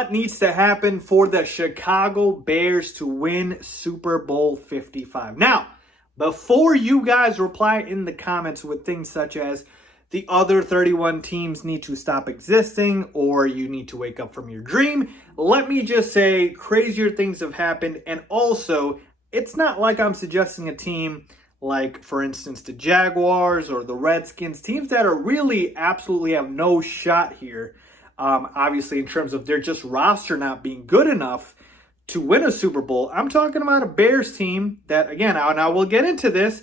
what needs to happen for the Chicago Bears to win Super Bowl 55. Now, before you guys reply in the comments with things such as the other 31 teams need to stop existing or you need to wake up from your dream, let me just say crazier things have happened. And also, it's not like I'm suggesting a team like, for instance, the Jaguars or the Redskins, teams that are really absolutely have no shot here. Obviously, in terms of their just roster not being good enough to win a Super Bowl. I'm talking about a Bears team that, again, and I will get into this,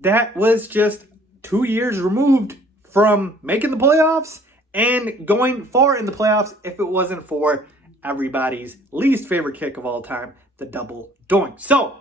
that was just 2 years removed from making the playoffs and going far in the playoffs if it wasn't for everybody's least favorite kick of all time, the double doink. So,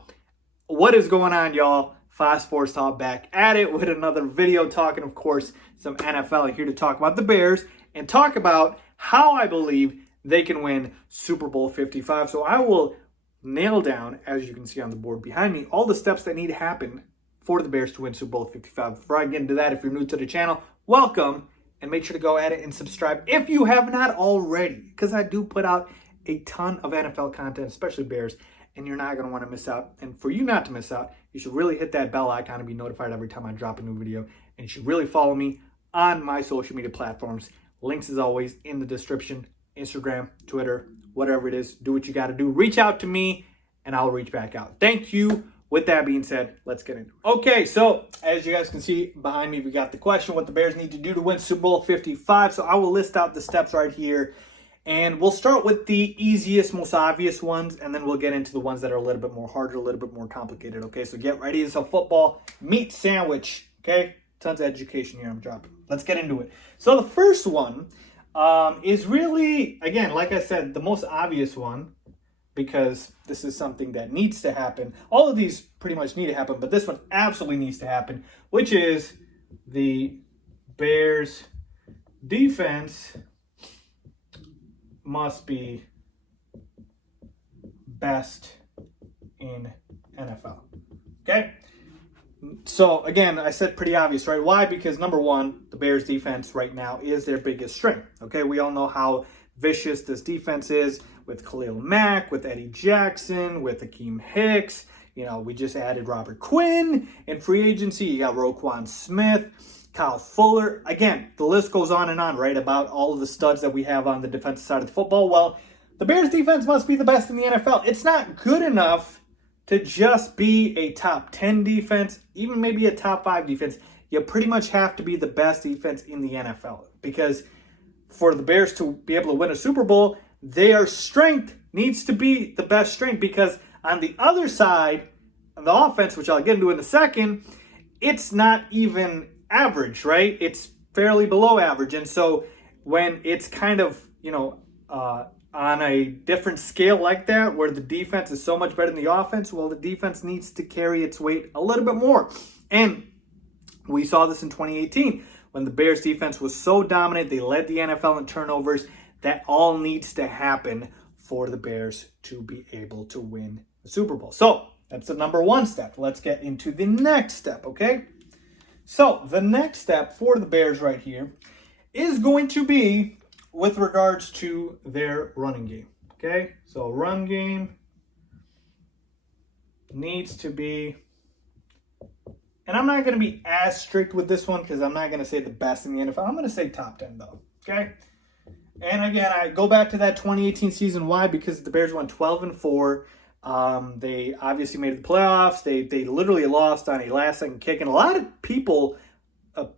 what is going on, y'all? Faiz Sports Talk back at it with another video talking, of course, some NFL. I'm here to talk about the Bears and talk about how I believe they can win Super Bowl 55. So I will nail down, as you can see on the board behind me, all the steps that need to happen for the Bears to win Super Bowl 55. Before I get into that, if you're new to the channel, welcome, and make sure to go at it and subscribe if you have not already, because I do put out a ton of NFL content, especially Bears, and you're not going to want to miss out. And for you not to miss out, you should really hit that bell icon and be notified every time I drop a new video. And you should really follow me on my social media platforms. Links, as always, in the description. Instagram, Twitter, whatever it is. Do what you got to do. Reach out to me, and I'll reach back out. Thank you. With that being said, let's get into it. Okay, so as you guys can see behind me, we got the question, what the Bears need to do to win Super Bowl 55. So I will list out the steps right here. And we'll start with the easiest, most obvious ones, and then we'll get into the ones that are a little bit more harder, a little bit more complicated. Okay, so get ready. It's a football meat sandwich. Okay, tons of education here I'm dropping. Let's get into it. So the first one is really, again, like I said, the most obvious one, because this is something that needs to happen. All of these pretty much need to happen, but this one absolutely needs to happen, which is the Bears defense must be best in NFL. Okay? So, again, I said pretty obvious, right? Why? Because, number one, the Bears defense right now is their biggest strength. Okay? We all know how vicious this defense is with Khalil Mack, with Eddie Jackson, with Akeem Hicks. You know, we just added Robert Quinn in free agency. You got Roquan Smith, Kyle Fuller. Again, the list goes on and on, right, about all of the studs that we have on the defensive side of the football. Well, the Bears defense must be the best in the NFL. It's not good enough to just be a top 10 defense, even maybe a top 5 defense. You pretty much have to be the best defense in the NFL, because for the Bears to be able to win a Super Bowl, their strength needs to be the best strength, because on the other side, on the offense, which I'll get into in a second, it's not even average, right? It's fairly below average. And so when it's kind of, on a different scale like that, where the defense is so much better than the offense, well, the defense needs to carry its weight a little bit more. And we saw this in 2018 when the Bears defense was so dominant, they led the NFL in turnovers. That all needs to happen for the Bears to be able to win the Super Bowl. So that's the number one step. Let's get into the next step, okay? So the next step for the Bears right here is going to be with regards to their running game, okay? So run game needs to be, and I'm not going to be as strict with this one because I'm not going to say the best in the NFL. I'm going to say top 10 though, okay? And again, I go back to that 2018 season. Why? Because the Bears won 12-4. They obviously made the playoffs. They literally lost on a last-second kick. And a lot of people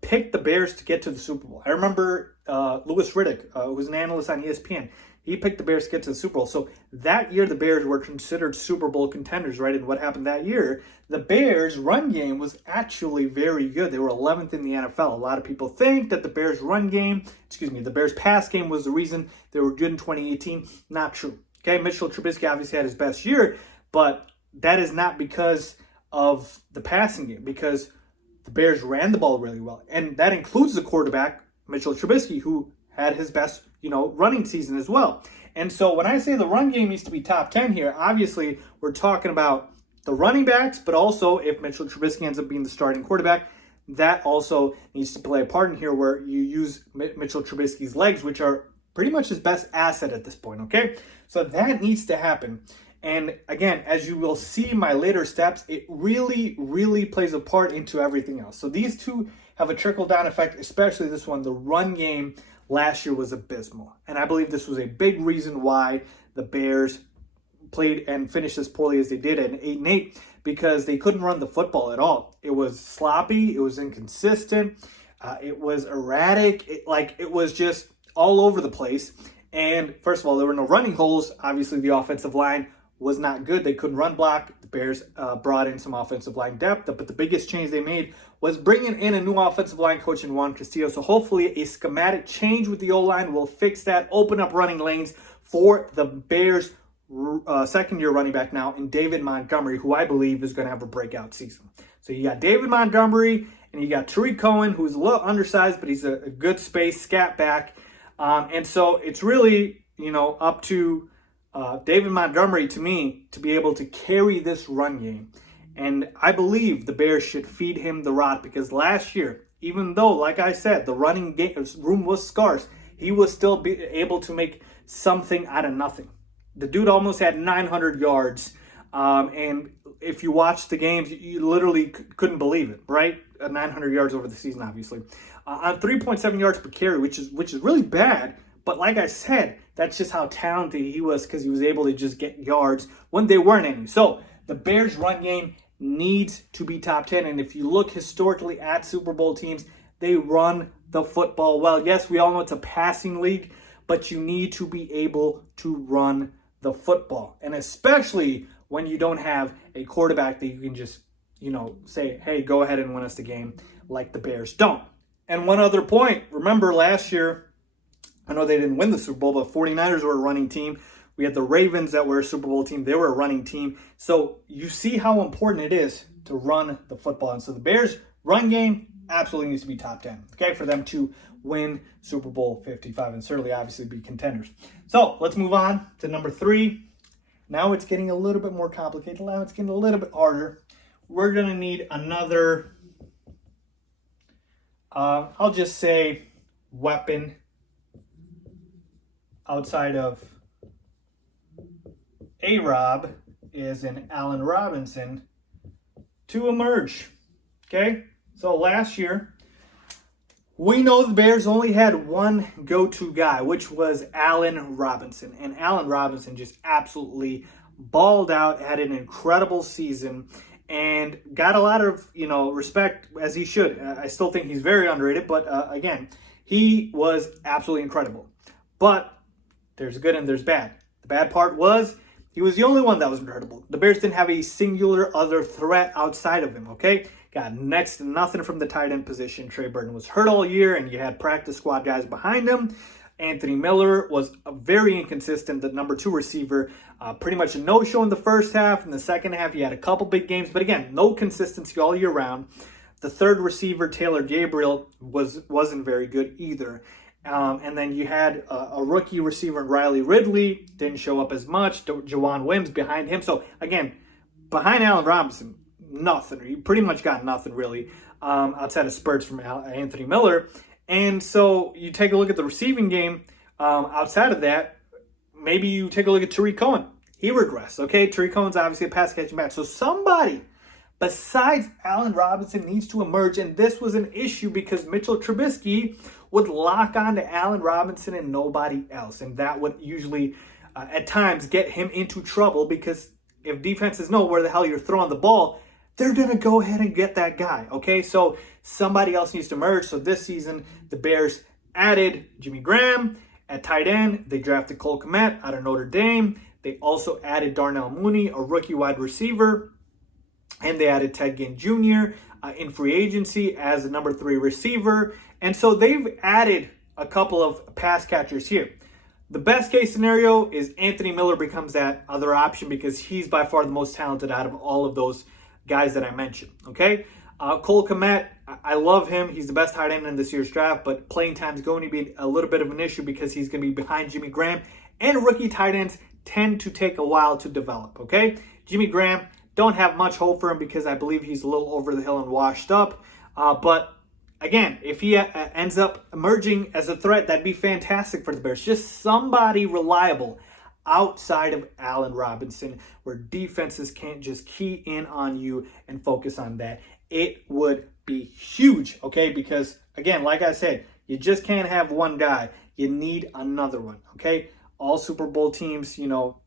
picked the Bears to get to the Super Bowl. I remember Louis Riddick, who was an analyst on ESPN. He picked the Bears to get to the Super Bowl. So that year, the Bears were considered Super Bowl contenders, right? And what happened that year? The Bears' run game was actually very good. They were 11th in the NFL. A lot of people think that the Bears' the Bears' pass game was the reason they were good in 2018. Not true. Okay, Mitchell Trubisky obviously had his best year, but that is not because of the passing game, because the Bears ran the ball really well. And that includes the quarterback, Mitchell Trubisky, who had his best, running season as well. And so when I say the run game needs to be top 10 here, obviously we're talking about the running backs, but also if Mitchell Trubisky ends up being the starting quarterback, that also needs to play a part in here where you use Mitchell Trubisky's legs, which are pretty much his best asset at this point, okay? So that needs to happen. And again, as you will see in my later steps, it really, really plays a part into everything else. So these two have a trickle-down effect, especially this one. The run game last year was abysmal. And I believe this was a big reason why the Bears played and finished as poorly as they did at 8-8, because they couldn't run the football at all. It was sloppy. It was inconsistent. It was erratic. It was just all over the place. And first of all, there were no running holes. Obviously, the offensive line was not good. They couldn't run block. The Bears brought in some offensive line depth, but the biggest change they made was bringing in a new offensive line coach in Juan Castillo. So hopefully a schematic change with the O-line will fix that, open up running lanes for the Bears' second-year running back now in David Montgomery, who I believe is going to have a breakout season. So you got David Montgomery, and you got Tariq Cohen, who's a little undersized, but he's a good space scat back. And so it's really, up to David Montgomery, to me, to be able to carry this run game. And I believe the Bears should feed him the rock, because last year, even though, like I said, the running game room was scarce, he was still able to make something out of nothing. The dude almost had 900 yards. And if you watch the games, you literally couldn't believe it, right? 900 yards over the season, obviously. On 3.7 yards per carry, which is really bad. But like I said, that's just how talented he was, because he was able to just get yards when there weren't any. So the Bears' run game needs to be top 10. And if you look historically at Super Bowl teams, they run the football well. Yes, we all know it's a passing league, but you need to be able to run the football. And especially when you don't have a quarterback that you can just, say, hey, go ahead and win us the game, like the Bears don't. And one other point, remember last year, I know they didn't win the Super Bowl, but 49ers were a running team. We had the Ravens that were a Super Bowl team. They were a running team. So you see how important it is to run the football. And so the Bears' run game absolutely needs to be top 10, okay, for them to win Super Bowl 55 and certainly obviously be contenders. So let's move on to number 3. Now it's getting a little bit more complicated. Now it's getting a little bit harder. We're going to need another, I'll just say, weapon outside of A-Rob is an Allen Robinson to emerge. Okay? So last year, we know the Bears only had one go-to guy, which was Allen Robinson. And Allen Robinson just absolutely balled out, had an incredible season, and got a lot of, respect, as he should. I still think he's very underrated, but again, he was absolutely incredible. But there's good and there's bad. The bad part was he was the only one that was incredible. The Bears didn't have a singular other threat outside of him, okay? Got next to nothing from the tight end position. Trey Burton was hurt all year, and you had practice squad guys behind him. Anthony Miller was very inconsistent, the number 2 receiver. Pretty much a no-show in the first half. In the second half, he had a couple big games. But again, no consistency all year round. The third receiver, Taylor Gabriel, wasn't very good either. And then you had a rookie receiver, Riley Ridley, didn't show up as much. Jawan Wims behind him. So, again, behind Allen Robinson, nothing. You pretty much got nothing, really, outside of spurts from Anthony Miller. And so you take a look at the receiving game. Outside of that, maybe you take a look at Tariq Cohen. He regressed, okay? Tariq Cohen's obviously a pass-catching back. So somebody besides Allen Robinson needs to emerge. And this was an issue because Mitchell Trubisky would lock on to Allen Robinson and nobody else. And that would usually, at times, get him into trouble because if defenses know where the hell you're throwing the ball, they're going to go ahead and get that guy, okay? So somebody else needs to emerge. So this season, the Bears added Jimmy Graham at tight end. They drafted Cole Kmet out of Notre Dame. They also added Darnell Mooney, a rookie wide receiver. And they added Ted Ginn Jr. In free agency as the number 3 receiver. And so they've added a couple of pass catchers here. The best case scenario is Anthony Miller becomes that other option because he's by far the most talented out of all of those guys that I mentioned, okay? Cole Kmet, I love him. He's the best tight end in this year's draft, but playing time is going to be a little bit of an issue because he's going to be behind Jimmy Graham, and rookie tight ends tend to take a while to develop, okay? Jimmy Graham, don't have much hope for him because I believe he's a little over the hill and washed up, but again, if he ends up emerging as a threat, that'd be fantastic for the Bears. Just somebody reliable outside of Allen Robinson, where defenses can't just key in on you and focus on that. It would be huge, okay? Because, again, like I said, you just can't have one guy. You need another one, okay? All Super Bowl teams,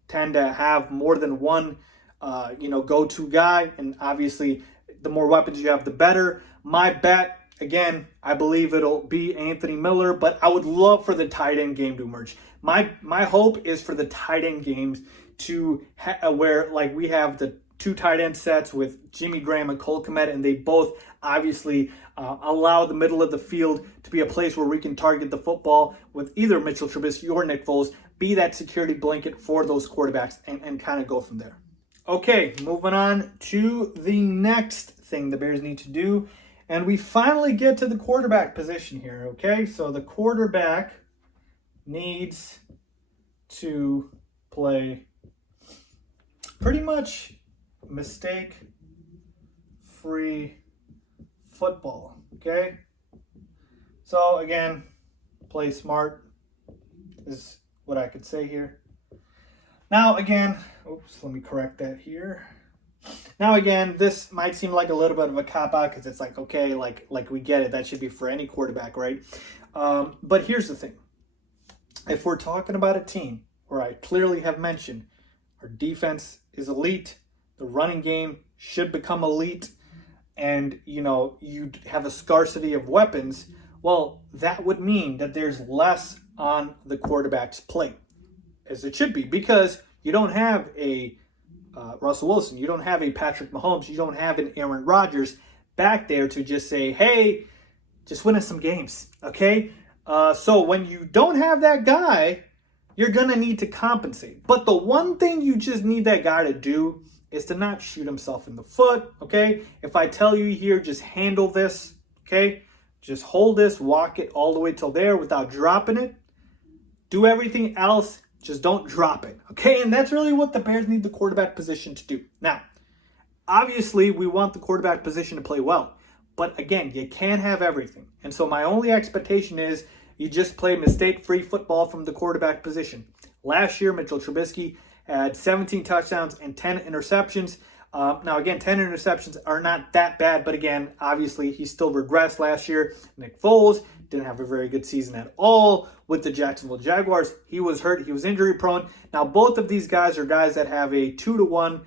tend to have more than one, go-to guy. And obviously, the more weapons you have, the better. My bet, again, I believe it'll be Anthony Miller, but I would love for the tight end game to emerge. My hope is for the tight end games to where like we have the two tight end sets with Jimmy Graham and Cole Kmet, and they both obviously allow the middle of the field to be a place where we can target the football with either Mitchell Trubisky or Nick Foles, be that security blanket for those quarterbacks, and kind of go from there. Okay, moving on to the next thing the Bears need to do. And we finally get to the quarterback position here, okay? So the quarterback needs to play pretty much mistake-free football, okay? So, again, play smart is what I could say here. Now, again, let me correct that here. Now, again, this might seem like a little bit of a cop-out because it's like, okay, like we get it. That should be for any quarterback, right? But here's the thing. If we're talking about a team where I clearly have mentioned our defense is elite, the running game should become elite, and, you have a scarcity of weapons, well, that would mean that there's less on the quarterback's plate, as it should be, because you don't have a Russell Wilson, you don't have a Patrick Mahomes, you don't have an Aaron Rodgers back there to just say, hey, just win us some games, okay? So when you don't have that guy, you're going to need to compensate. But the one thing you just need that guy to do is to not shoot himself in the foot, okay? If I tell you here, just handle this, okay? Just hold this, walk it all the way till there without dropping it. Do everything else, just don't drop it, okay? And that's really what the Bears need the quarterback position to do. Now, obviously, we want the quarterback position to play well. But again, you can't have everything. And so my only expectation is you just play mistake-free football from the quarterback position. Last year, Mitchell Trubisky had 17 touchdowns and 10 interceptions. Now, again, 10 interceptions are not that bad. But again, obviously, he still regressed last year. Nick Foles didn't have a very good season at all with the Jacksonville Jaguars. He was hurt. He was injury-prone. Now, both of these guys are guys that have a 2-to-1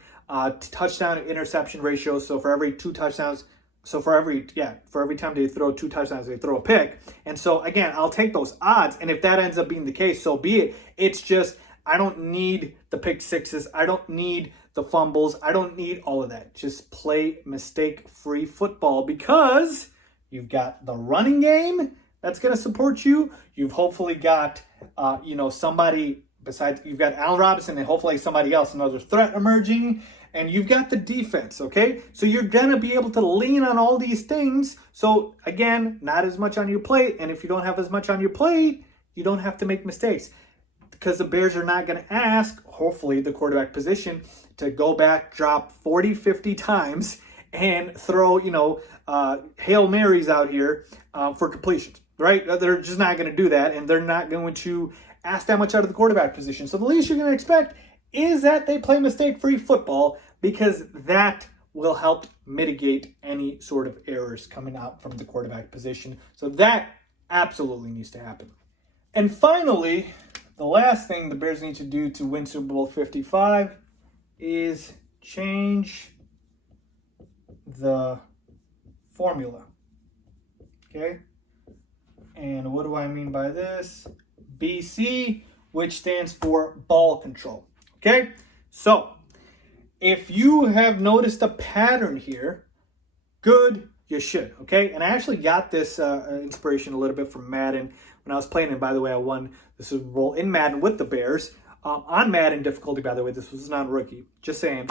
touchdown interception ratio. So for every two touchdowns, for every time they throw two touchdowns, they throw a pick. And so, again, I'll take those odds. And if that ends up being the case, so be it. It's just, I don't need the pick sixes. I don't need the fumbles. I don't need all of that. Just play mistake-free football because you've got the running game that's going to support you. You've hopefully got, somebody besides, you've got Allen Robinson and hopefully somebody else, another threat emerging. And you've got the defense, okay? So you're going to be able to lean on all these things. So, again, not as much on your plate. And if you don't have as much on your plate, you don't have to make mistakes. Because the Bears are not going to ask, hopefully, the quarterback position to go back, drop 40, 50 times, and throw, Hail Marys out here for completions, right? They're just not going to do that. And they're not going to ask that much out of the quarterback position. So the least you're going to expect is that they play mistake-free football, because that will help mitigate any sort of errors coming out from the quarterback position. So that absolutely needs to happen. And finally, the last thing the Bears need to do to win Super Bowl 55 is change the formula. Okay? And what do I mean by this? BC, which stands for ball control. Okay? So, if you have noticed a pattern here, good, you should, okay? And I actually got this inspiration a little bit from Madden when I was playing. And by the way, I won the Super Bowl in Madden with the Bears. On Madden difficulty, by the way, this was not rookie, just saying.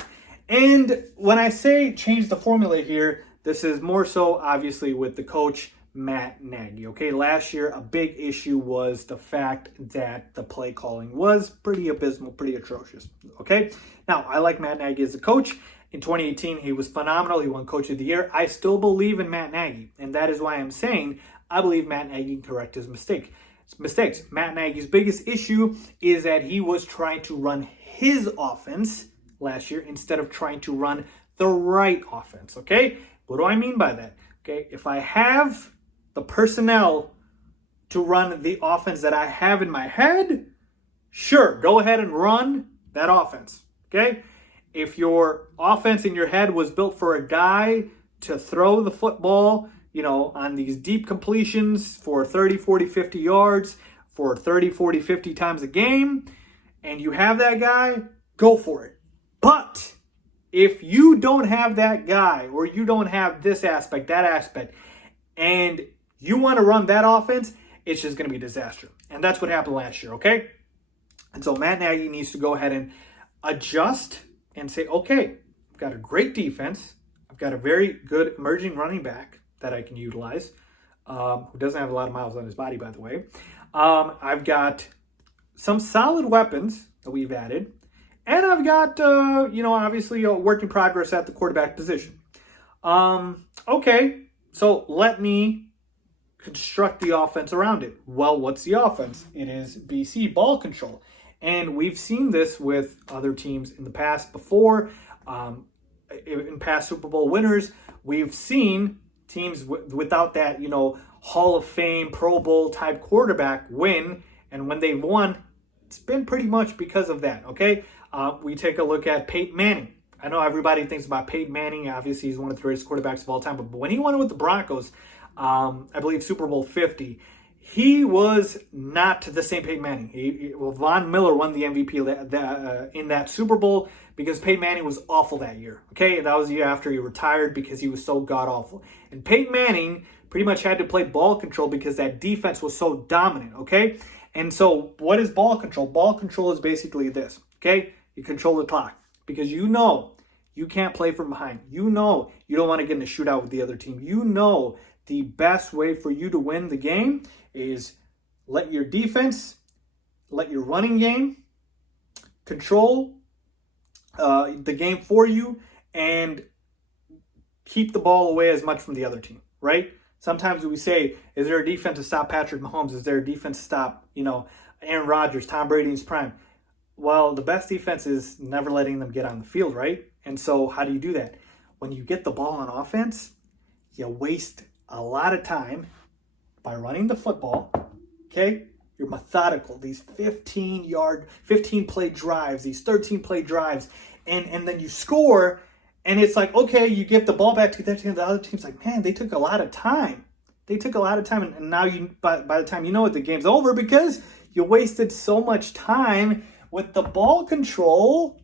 And when I say change the formula here, this is more so obviously with the coach, Matt Nagy, okay? Last year, a big issue was the fact that the play calling was pretty abysmal, pretty atrocious, okay? Now, I like Matt Nagy as a coach, In 2018, he was phenomenal. He won Coach of the Year. I still believe in Matt Nagy, and that is why I'm saying I believe Matt Nagy can correct his mistakes. Matt Nagy's biggest issue is that he was trying to run his offense last year instead of trying to run the right offense, okay? What do I mean by that? Okay, if I have the personnel to run the offense that I have in my head, sure, go ahead and run that offense, okay? If your offense in your head was built for a guy to throw the football, on these deep completions for 30, 40, 50 yards for 30, 40, 50 times a game, and you have that guy, go for it. But if you don't have that guy or you don't have this aspect, that aspect, and you want to run that offense, it's just going to be a disaster. And that's what happened last year, okay? And so Matt Nagy needs to go ahead and adjust and say, okay, I've got a great defense. I've got a very good emerging running back that I can utilize, who doesn't have a lot of miles on his body, by the way. I've got some solid weapons that we've added. And I've got, obviously a work in progress at the quarterback position. Okay, so let me construct the offense around it. Well, what's the offense? It is BC ball control. And we've seen this with other teams in the past before. In past Super Bowl winners, we've seen teams without that, Hall of Fame, Pro Bowl type quarterback win. And when they won, it's been pretty much because of that, okay? We take a look at Peyton Manning. I know everybody thinks about Peyton Manning. Obviously, he's one of the greatest quarterbacks of all time. But when he won with the Broncos, I believe Super Bowl 50, he was not the same Peyton Manning. Von Miller won the MVP in that Super Bowl because Peyton Manning was awful that year. Okay, that was the year after he retired because he was so god-awful. And Peyton Manning pretty much had to play ball control because that defense was so dominant, okay? And so what is ball control? Ball control is basically this, okay? You control the clock because you can't play from behind. You don't want to get in a shootout with the other team. The best way for you to win the game is let your defense, let your running game control the game for you and keep the ball away as much from the other team, right? Sometimes we say, is there a defense to stop Patrick Mahomes? Is there a defense to stop, Aaron Rodgers, Tom Brady in his prime? Well, the best defense is never letting them get on the field, right? And so how do you do that? When you get the ball on offense, you waste a lot of time by running the football, okay? You're methodical. These 15-play drives, these 13-play drives, and then you score, and it's like, okay, you give the ball back to the other team's like, man, they took a lot of time. And now by the time you know it, the game's over because you wasted so much time with the ball control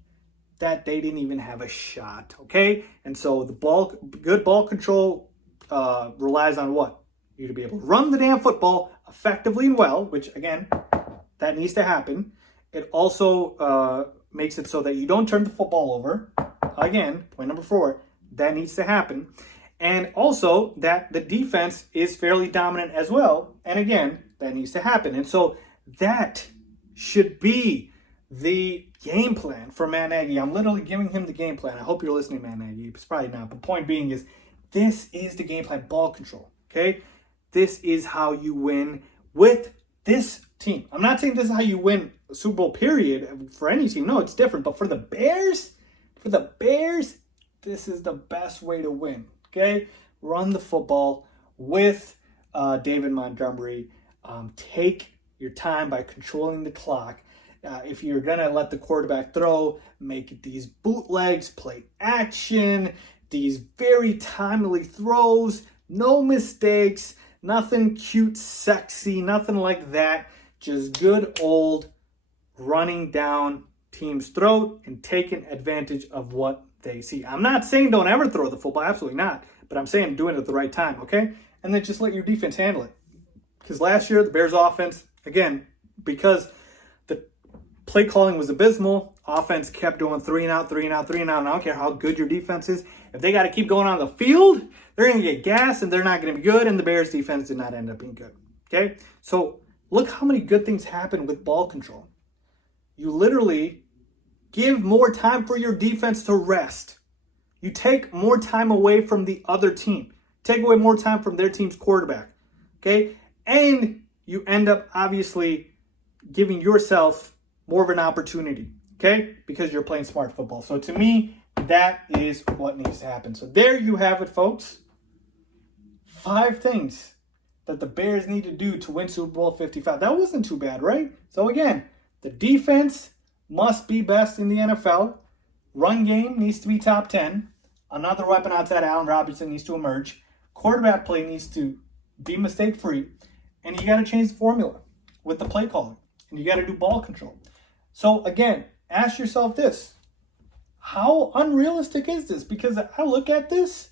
that they didn't even have a shot, okay? And so good ball control relies on what? You to be able to run the damn football effectively and well, which, again, that needs to happen. It also makes it so that you don't turn the football over. Again, point number 4, that needs to happen. And also that the defense is fairly dominant as well. And again, that needs to happen. And so that should be the game plan for Matt Nagy. I'm literally giving him the game plan. I hope you're listening, Matt Nagy. It's probably not. But point being is, this is the game plan, ball control, okay? This is how you win with this team. I'm not saying this is how you win a Super Bowl, period, for any team. No, it's different. But for the Bears, this is the best way to win, okay? Run the football with David Montgomery. Take your time by controlling the clock. If you're going to let the quarterback throw, make it these bootlegs, play action, these very timely throws, no mistakes, nothing cute, sexy, nothing like that. Just good old running down team's throat and taking advantage of what they see. I'm not saying don't ever throw the football, absolutely not. But I'm saying doing it at the right time, okay? And then just let your defense handle it. Because last year, the Bears offense, again, because the play calling was abysmal, offense kept doing 3 and out. And I don't care how good your defense is. If they got to keep going on the field, they're going to get gas and they're not going to be good. And the Bears defense did not end up being good, okay? So look how many good things happen with ball control. You literally give more time for your defense to rest. You take more time away from the other team. Take away more time from their team's quarterback. Okay? And you end up obviously giving yourself more of an opportunity. Okay? Because you're playing smart football. So to me, that is what needs to happen. So there you have it, folks. 5 things that the Bears need to do to win Super Bowl 55. That wasn't too bad, right? So again, the defense must be best in the NFL. Run game needs to be top 10. Another weapon outside Allen Robinson needs to emerge. Quarterback play needs to be mistake-free. And you got to change the formula with the play calling. And you got to do ball control. So again, ask yourself this. How unrealistic is this? Because I look at this,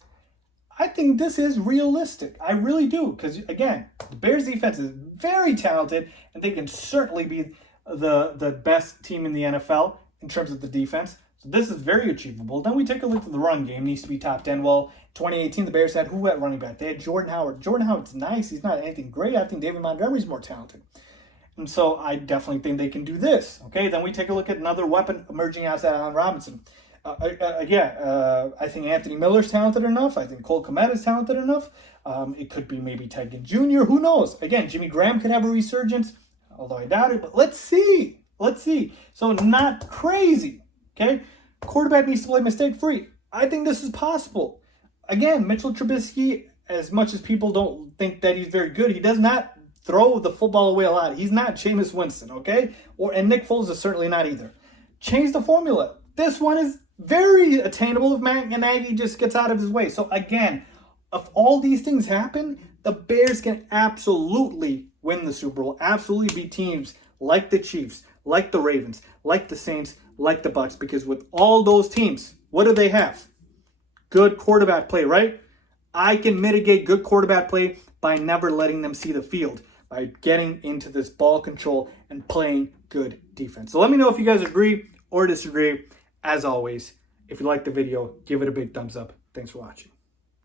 I think this is realistic. I really do. Because again, the Bears defense is very talented. And they can certainly be the best team in the NFL in terms of the defense. So this is very achievable. Then we take a look at the run game. Needs to be top 10. Well, 2018, the Bears had who at running back? They had Jordan Howard. Jordan Howard's nice. He's not anything great. I think David Montgomery's more talented. And so I definitely think they can do this. Okay, then we take a look at another weapon emerging outside Allen Robinson. I think Anthony Miller's talented enough. I think Cole Kmet is talented enough. It could be maybe Ted Jr. Who knows? Again, Jimmy Graham could have a resurgence, although I doubt it. But let's see. Let's see. So not crazy. Okay, quarterback needs to play mistake-free. I think this is possible. Again, Mitchell Trubisky, as much as people don't think that he's very good, he does not throw the football away a lot. He's not Jameis Winston, okay? And Nick Foles is certainly not either. Change the formula. This one is very attainable if Matt Nagy just gets out of his way. So again, if all these things happen, the Bears can absolutely win the Super Bowl. Absolutely beat teams like the Chiefs, like the Ravens, like the Saints, like the Bucs. Because with all those teams, what do they have? Good quarterback play, right? I can mitigate good quarterback play by never letting them see the field, by getting into this ball control and playing good defense. So let me know if you guys agree or disagree. As always, if you like the video, give it a big thumbs up. Thanks for watching.